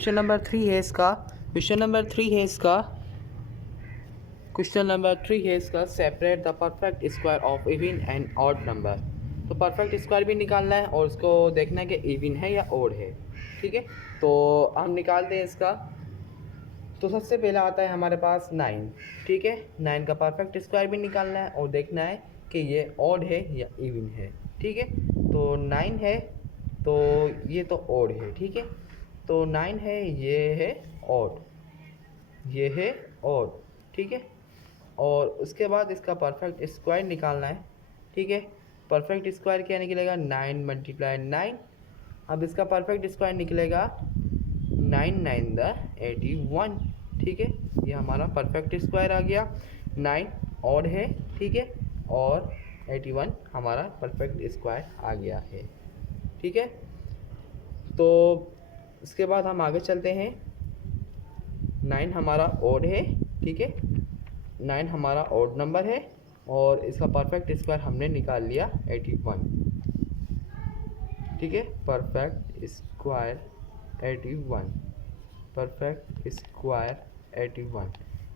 Question number 3 है इसका। Question number 3 है इसका। क्वेश्चन नंबर 3 है इसका, separate the perfect square of even and odd number. तो परफेक्ट स्क्वायर भी निकालना है और उसको देखना है कि इवन है या ऑड है। ठीक है, तो हम निकालते हैं इसका। तो सबसे पहला आता है हमारे पास 9। ठीक है, 9 का परफेक्ट स्क्वायर भी निकालना है और देखना है कि ये ऑड है या इवन है। ठीक है, तो 9 है तो ये तो ऑड है। ठीक है, तो 9 है, ये है ऑड, ये है ऑड। ठीक है, और उसके बाद इसका परफेक्ट स्क्वायर निकालना है। ठीक है, परफेक्ट स्क्वायर क्या निकलेगा, 9 मल्टीप्लाई 9। अब इसका परफेक्ट स्क्वायर निकलेगा 9 9 द 81। ठीक है, ये हमारा परफेक्ट स्क्वायर आ गया। 9 ऑड है, ठीक है, और 81 हमारा परफेक्ट स्क्वायर आ गया है। ठीक है, तो इसके बाद हम आगे चलते हैं। 9 हमारा ऑड है। ठीक है, 9 हमारा ऑड नंबर है और इसका परफेक्ट स्क्वायर हमने निकाल लिया 81। ठीक है, परफेक्ट स्क्वायर 81, परफेक्ट स्क्वायर 81।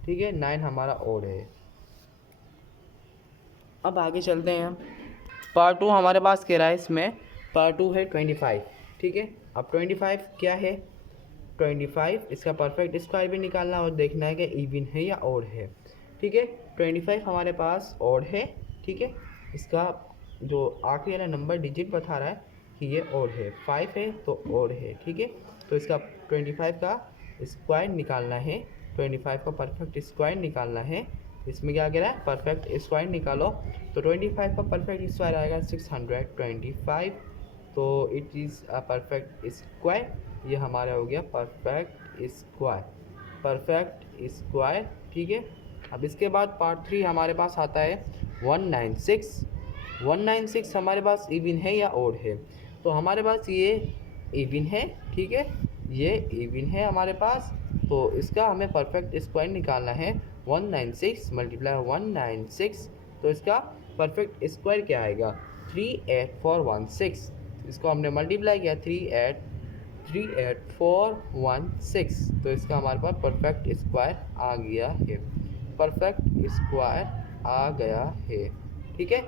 ठीक है, 9 हमारा ऑड है। अब आगे चलते हैं हम। पार्ट 2 हमारे पास कह रहा है, इसमें पार्ट 2 है 25। ठीक है, अब 25 क्या है, 25 इसका परफेक्ट स्क्वायर भी निकालना और देखना है कि इवन है या ऑड है। ठीक है, 25 हमारे पास ऑड है। ठीक है, इसका जो आखिरी वाला नंबर डिजिट बता रहा है कि ये ऑड है, 5 है तो ऑड है। ठीक है, तो इसका 25 का स्क्वायर निकालना है, 25 का परफेक्ट स्क्वायर निकालना है। इसमें क्या कह रहा है, परफेक्ट स्क्वायर निकालो। तो 25 का परफेक्ट स्क्वायर आएगा 625। तो it is a perfect square. ये हमारा हो गया परफेक्ट स्क्वायर, परफेक्ट स्क्वायर। ठीक है, अब इसके बाद पार्ट 3 हमारे पास आता है 196। 196 हमारे पास इवन है या ऑड है। तो हमारे पास ये इवन है। ठीक है, ये इवन है हमारे पास, तो इसका हमें परफेक्ट स्क्वायर निकालना है। 196 मल्टीप्लाई 196, तो इसका परफेक्ट स्क्वायर क्या आएगा, 38416। इसको हमने मल्टीप्लाई किया 38416, तो इसका हमारे पास परफेक्ट स्क्वायर आ गया है, परफेक्ट स्क्वायर आ गया है। ठीक है,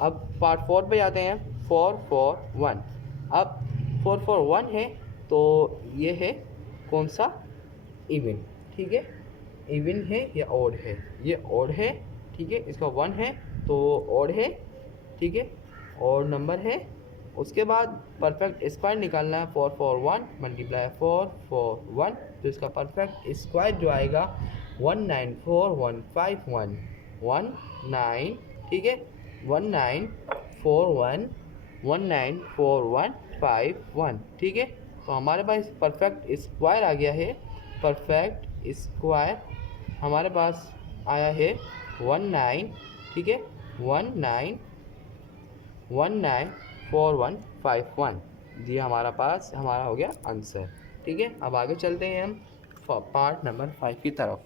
अब पार्ट 4 पे जाते हैं। 441। अब 441 है तो ये है कौन सा, इवन। ठीक है, इवन है या ऑड है, ये ऑड है। ठीक है, इसका 1 है तो ऑड है। ठीक है, ऑड नंबर है। उसके बाद परफेक्ट स्क्वायर निकालना है। 441 मल्टीप्लाई 441, तो इसका परफेक्ट स्क्वायर जो आएगा 194151 19। ठीक है, 1941 ठीक है, तो हमारे पास परफेक्ट स्क्वायर आ गया है। परफेक्ट स्क्वायर हमारे पास आया है 19। ठीक है, 194151, ये हमारा पास हमारा हो गया आंसर। ठीक है, अब आगे चलते हैं हम पार्ट नंबर 5 की तरफ।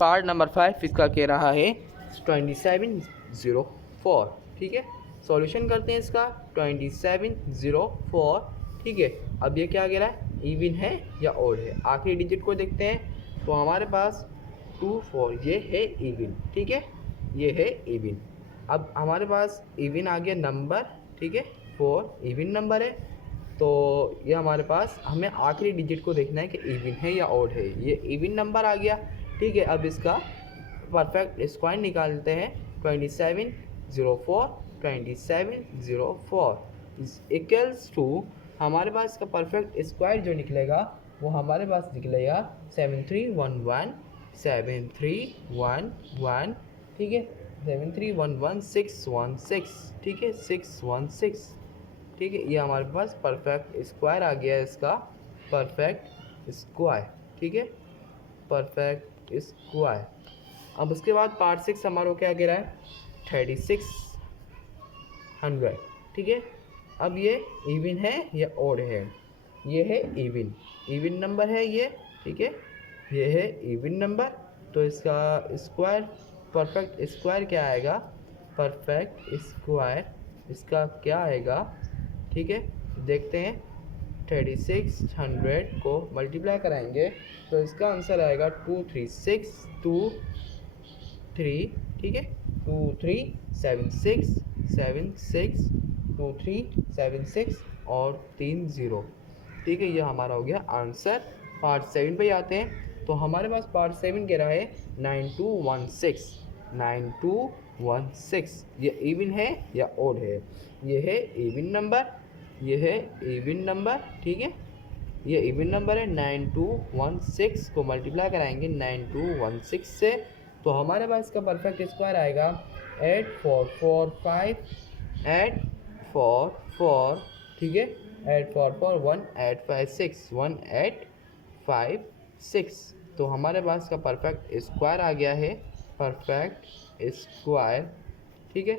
पार्ट नंबर 5 इसका कह रहा है 2704। ठीक है, सॉल्यूशन करते हैं इसका। 2704। ठीक है, अब ये क्या कह रहा है, इवन है या ऑड है। आखिरी डिजिट को देखते हैं, तो हमारे पास 24, ये है इवन। ठीक है, ये है इवन। अब हमारे पास इवन आ गया नंबर। ठीक है, 4 इवन नंबर है, तो ये हमारे पास हमें आखिरी डिजिट को देखना है कि इवन है या ऑड है। ये इवन नंबर आ गया। ठीक है, अब इसका परफेक्ट स्क्वायर निकालते हैं। 2704 2704 इक्वल्स टू, हमारे पास इसका परफेक्ट स्क्वायर जो निकलेगा वो हमारे पास निकलेगा 7311 7311। ठीक है, 7311616। ठीक है, 616। ठीक है, ये हमारे पास परफेक्ट स्क्वायर आ गया है, इसका परफेक्ट स्क्वायर। ठीक है, परफेक्ट स्क्वायर। अब उसके बाद पार्ट 6 हमारा क्या कह रहा है, 3600। ठीक है, अब ये इवन है या ऑड है, ये है इवन, इवन नंबर है ये। ठीक है, ये है इवन नंबर, तो इसका स्क्वायर, परफेक्ट स्क्वायर क्या आएगा, परफेक्ट स्क्वायर इसका क्या आएगा। ठीक है, देखते हैं। 3600 को मल्टीप्लाई कराएंगे तो इसका आंसर आएगा 23623, ठीक है, 2376 और 30, ठीक है। ये हमारा हो गया आंसर। पार्ट 7 पे आते हैं। तो हमारे पास पार्ट 7 कह रहा है 9216। ये इवन है या ओड है? ये है इवन नंबर, ये है इवन नंबर, ठीक है, ये इवन नंबर है। 9216 को मल्टीप्लाई कराएंगे 9216 से तो हमारे पास इसका परफेक्ट स्क्वायर आएगा 8445, 844, ठीक है, 1856। तो हमारे पास का परफेक्ट स्क्वायर आ गया है, परफेक्ट स्क्वायर, ठीक है,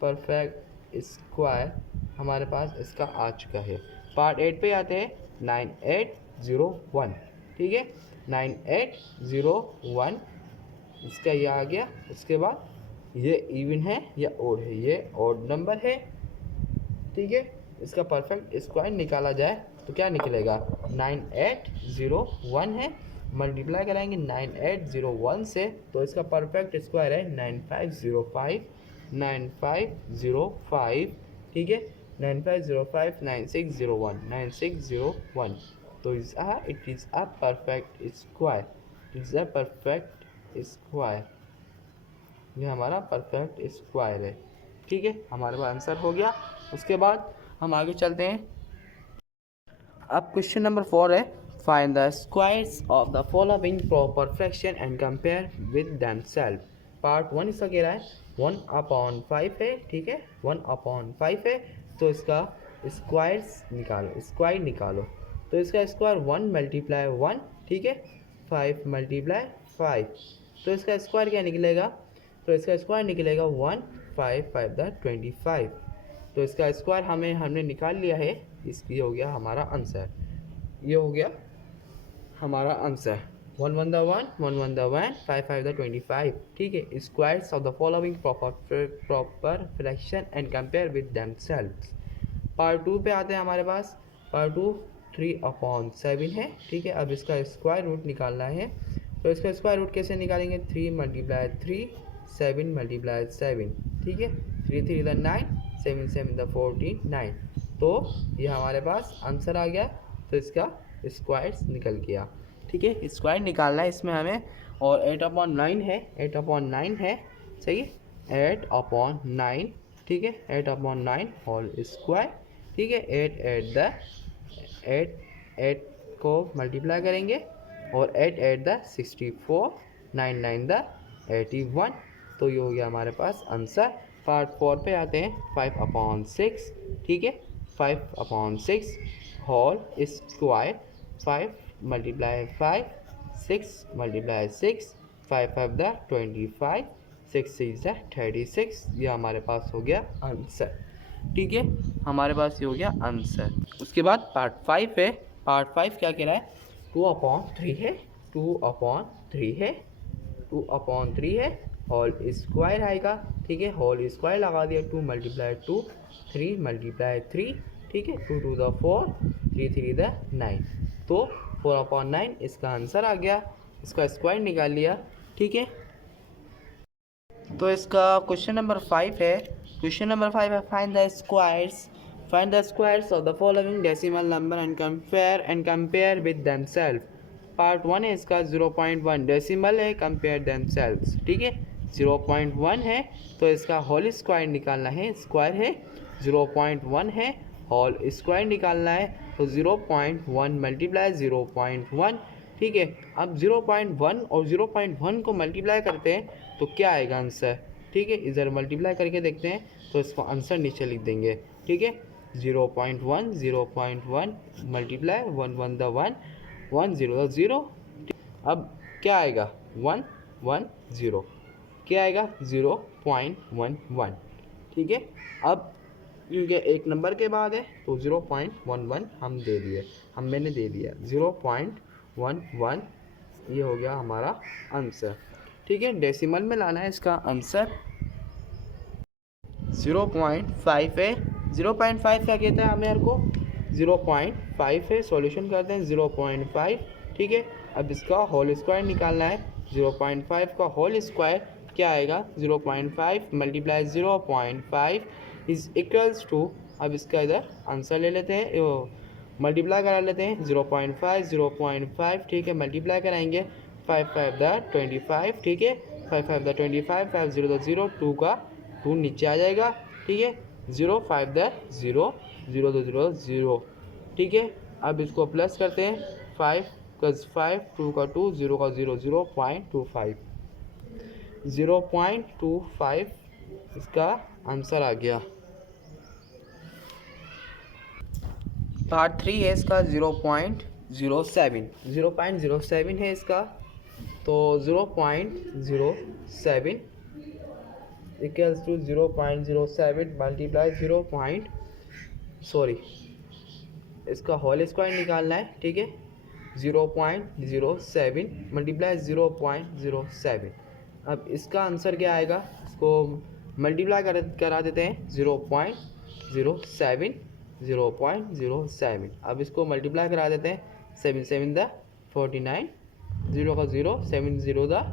परफेक्ट स्क्वायर हमारे पास इसका आ चुका है। पार्ट 8 पे आते हैं। 9801, ठीक है, 9801 इसका ये आ गया। उसके बाद ये इवन है या ओड है? ये ओड नंबर है, ठीक है। इसका परफेक्ट स्क्वायर निकाला जाए तो क्या निकलेगा? 9801 है, मल्टीप्लाई कराएंगे 9801 से तो इसका परफेक्ट स्क्वायर है 9505, ठीक है, 9505, 9601। तो it is a perfect square, ये हमारा परफेक्ट स्क्वायर है, ठीक है। हमारे पास आंसर हो गया। उसके बाद हम आगे चलते हैं। अब क्वेश्चन नंबर 4 है, find the squares of the following proper fraction and compare with themselves. Part 1 इसका कह रहा है 1/5 है, ठीक है, 1/5 है। तो इसका स्क्वायर्स निकालो, स्क्वायर निकालो। तो इसका स्क्वायर 1 × 1, ठीक है, 5 × 5। तो इसका स्क्वायर क्या निकलेगा? तो इसका स्क्वायर निकलेगा 1, 5, 5 × 25। तो इसका स्क्वायर हमने निकाल लिया है। ये हो गया हमारा आंसर, ये हो गया हमारा आंसर। 1 1 × 1, 1 1 × 1, 5 5 × 25, ठीक है। Squares of the following proper fraction and compare with themselves. Part 2 पे आते हैं हमारे पास। पार्ट 2 3/7 है, ठीक है। अब इसका स्क्वायर रूट निकालना है। तो इसका स्क्वायर रूट कैसे निकालेंगे? 3 × 3, 7 × 7, ठीक है, 3 3 = 9, 7 7 = 49। तो ये हमारे पास आंसर आ गया। तो इसका स्क्वायर्स निकल गया, ठीक है। स्क्वायर निकालना है इसमें हमें। और 8/9 है, 8/9 है, सही है, 8/9, ठीक है, 8/9 होल स्क्वायर, ठीक है। 8 को मल्टीप्लाई करेंगे और 8 8 द 64, 9 9 द 81। तो ये हो गया हमारे पास आंसर। पार्ट 4 पे आते हैं। 5/6, ठीक है, 5/6 होल स्क्वायर, 5 × 5, 6 × 6, 5 5 द 25, 6 6 द 36। ये हमारे पास हो गया आंसर, ठीक है, हमारे पास ये हो गया आंसर। उसके बाद पार्ट 5 है। पार्ट 5 क्या कह रहा है? 2/3 है, 2/3 है, 2/3 है, होल स्क्वायर आएगा, ठीक है, होल स्क्वायर लगा दिया। 2 × 2, 3 × 3, ठीक है, 2 2 द 4, 3 3 द 9। तो 4/9 इसका आंसर आ गया। इसका स्क्वायर निकाल लिया, ठीक है। तो इसका क्वेश्चन नंबर 5 है। क्वेश्चन नंबर 5 है, find the squares of the following decimal number and compare with themselves. Part 1 है इसका 0.1 डेसिमल है, कंपेयर देमसेल्व्स, ठीक है। 0.1 है तो इसका होल स्क्वायर निकालना है। स्क्वायर है 0.1 है, होल स्क्वायर निकालना है। तो 0.1 × 0.1, ठीक है। अब 0.1 और 0.1 को मल्टीप्लाई करते हैं तो क्या आएगा आंसर, ठीक है। इधर मल्टीप्लाई करके देखते हैं तो इसका आंसर नीचे लिख देंगे, ठीक है। 0.1 0.1 मल्टीप्लाई 1 1 द 1, 1 0 0। अब क्या आएगा? 1 1 0, क्या आएगा? 0.11, ठीक है। अब क्योंकि एक नंबर के बाद है तो 0.11 मैंने दे दिया 0.11। ये हो गया हमारा आंसर, ठीक है। डेसिमल में लाना है इसका आंसर। 0.5 है, 0.5 क्या कहता है हमें को? 0.5 है, सॉल्यूशन करते हैं 0.5, ठीक है। अब इसका होल स्क्वायर निकालना है। 0.5 का होल स्क्वायर क्या आएगा, 0.5 मल्टीप्लाई 0.5 इज इक्वल्स टू, अब इसका इधर आंसर ले लेते हैं, मल्टीप्लाई करा लेते हैं 0.5, ठीक है, मल्टीप्लाई कराएंगे 5 5 द 25, ठीक है, 5 5 द 25, 5 0 द 0, 2 का 2 नीचे आ जाएगा, ठीक है, 0 5 द 0, 0 द 0 0, ठीक है। अब इसको प्लस करते हैं 5 का 5, 2 का 2, 0 का 0, 0.25, 0.25 इसका आंसर आ गया। पार्ट 3 है इसका 0.07 है इसका, तो 0.07 इक्वल्स टू 0.07 मल्टीप्लाई इसका होल स्क्वायर निकालना है, ठीक है, 0.07 मल्टीप्लाई 0.07। अब इसका आंसर क्या आएगा, इसको मल्टीप्लाई करा देते हैं 0.07। अब इसको मल्टीप्लाई करा देते हैं 7 7 द 49, 0 का 0, 7 0 द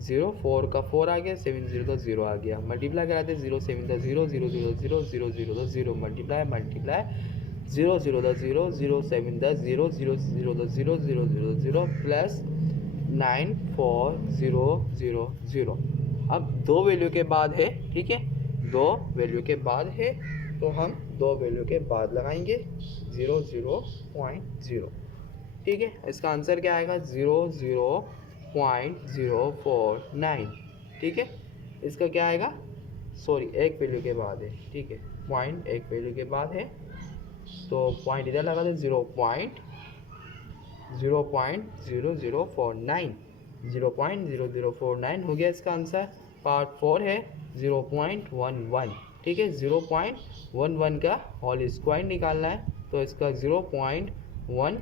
0, 4 का 4 आ गया, 7 0 द 0 आ गया, मल्टीप्लाई कराते हैं 0 7 the 0, 0 0 0, 0 0 the 0, multiply 0 0 the 0, 0 7 the 0, 0 0 the 0, 0 0 the 0 plus 9 4 0 0 0। अब दो वैल्यू के बाद है, ठीक है, दो वैल्यू के बाद है, तो हम दो वैल्यू के बाद लगाएंगे 0 0.0, ठीक है। इसका आंसर क्या आएगा 0.049, ठीक है। इसका क्या आएगा, एक वैल्यू के बाद है, ठीक है, पॉइंट एक वैल्यू के बाद है, तो पॉइंट इधर लगा दे 0.0049 हो गया इसका आंसर। पार्ट 4 है 0.11, ठीक है, 0.11 का होल स्क्वायर निकालना है, तो इसका 0.11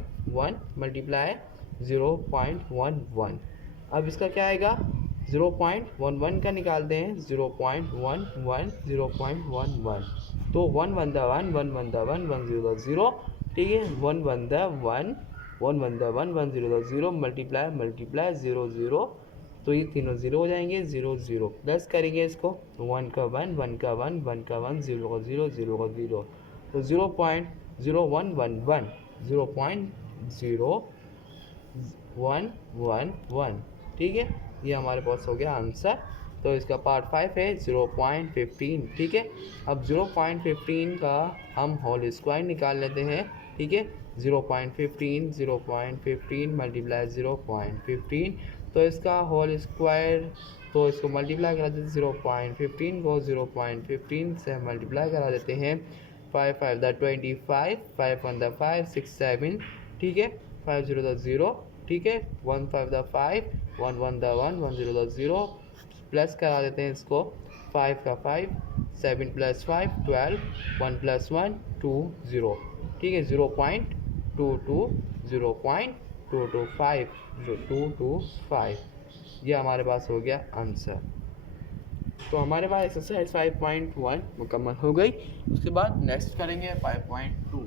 मल्टीप्लाई 0.11। अब इसका क्या आएगा, 0.11 का निकालते हैं 0.11, तो 1 1 द 1, 1 1 द 1, 1 0 द 0, ठीक है, 1 1 द 1, 1 1 द 1, 1 0 द 0, मल्टीप्लाई 0 0, तो ये तीनों 0 हो जाएंगे, 0 0 प्लस करेंगे इसको, 1 का 1, 1 का 1, 1 का 1, 0 का 0, 0 का 0, तो 0.0111, 0.0111, ठीक है, ये हमारे पास हो गया आंसर। तो इसका पार्ट 5 है 0.15, ठीक है। अब 0.15 का हम होल स्क्वायर निकाल लेते हैं, ठीक है, 0.15 मल्टीप्लाई 0.15, तो इसका होल स्क्वायर, तो इसको मल्टीप्लाई करा देते हैं 0.15 को 0.15 से मल्टीप्लाई करा देते हैं, 5 5 द 25, 5 1 द 5, 6 7, ठीक है, 5 0 द 0, ठीक है, 1 5 द 5, 1 1 द 1, 1 0 द 0, प्लस करा देते हैं इसको, 5 का 5, 7 प्लस 5 12, 1 प्लस 1 2 0, ठीक है, 0.22, ये हमारे पास हो गया आंसर। तो हमारे पास एक्सरसाइज 5.1 मुकम्मल हो गई। उसके बाद नेक्स्ट करेंगे 5.2।